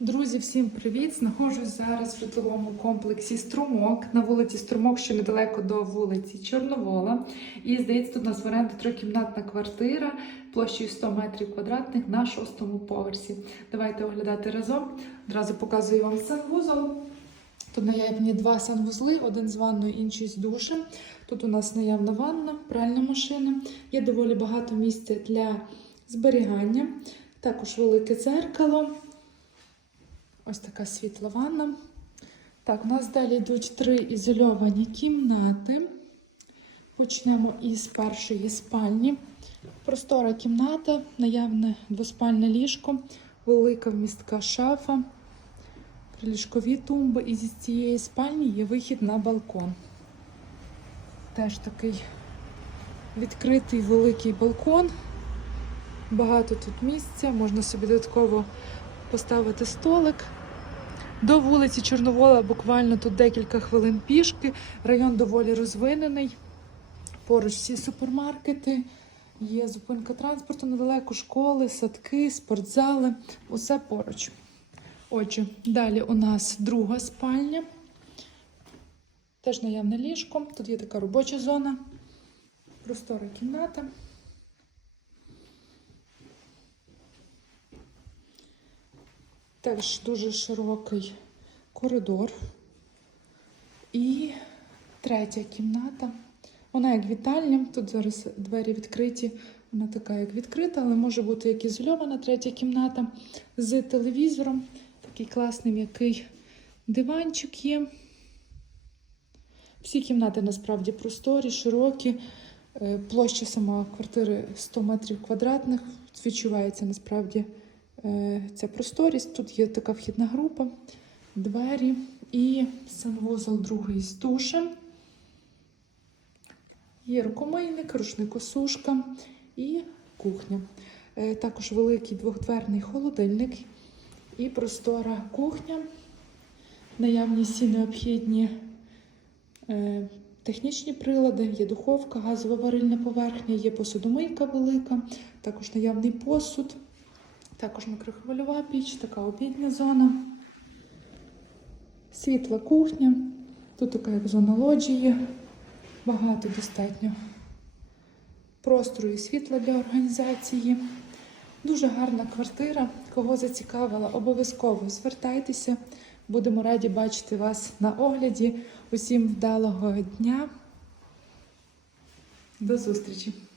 Друзі, всім привіт! Знаходжусь зараз в житловому комплексі Струмок на вулиці Струмок, що недалеко до вулиці Чорновола. І здається, тут у нас в оренді трьохкімнатна квартира площею 100 метрів квадратних на шостому поверсі. Давайте оглядати разом. Одразу показую вам санвузол. Тут наявні два санвузли, один з ванною, інший з душем. Тут у нас наявна ванна, пральна машина. Є доволі багато місця для зберігання. Також велике дзеркало. Ось така світла ванна. Так, у нас далі йдуть три ізольовані кімнати. Почнемо із першої спальні. Простора кімната, наявне двоспальне ліжко, велика вмістка шафа, приліжкові тумби. І зі цієї спальні є вихід на балкон. Теж такий відкритий великий балкон. Багато тут місця, можна собі додатково поставити столик. До вулиці Чорновола буквально тут декілька хвилин пішки. Район доволі розвинений. Поруч всі супермаркети, є зупинка транспорту недалеко, школи, садки, спортзали. Усе поруч. Отже, далі у нас друга спальня. Теж наявне ліжко. Тут є така робоча зона, простора кімната. Теж дуже широкий коридор. І третя кімната. Вона як вітальня. Тут зараз двері відкриті. Вона така, як відкрита, але може бути як ізольована третя кімната з телевізором. Такий класний м'який диванчик є. Всі кімнати насправді просторі, широкі. Е, Площа сама квартири 100 метрів квадратних. Відчувається насправді ця просторість. Тут є така вхідна група, двері і санвузол другий з душем. Є рукомийник, рушникосушка і кухня. Е, Також великий двохдверний холодильник і простора кухня. Наявні всі необхідні е, технічні прилади, є духовка, газова варильна поверхня, є посудомийка велика, також наявний посуд, також мікрохвильова піч, така обідня зона, світла кухня, тут така як зона лоджії, багато достатньо простору і світла для організації. Дуже гарна квартира. Кого зацікавила, обов'язково звертайтеся. Будемо раді бачити вас на огляді. Усім вдалого дня. До зустрічі!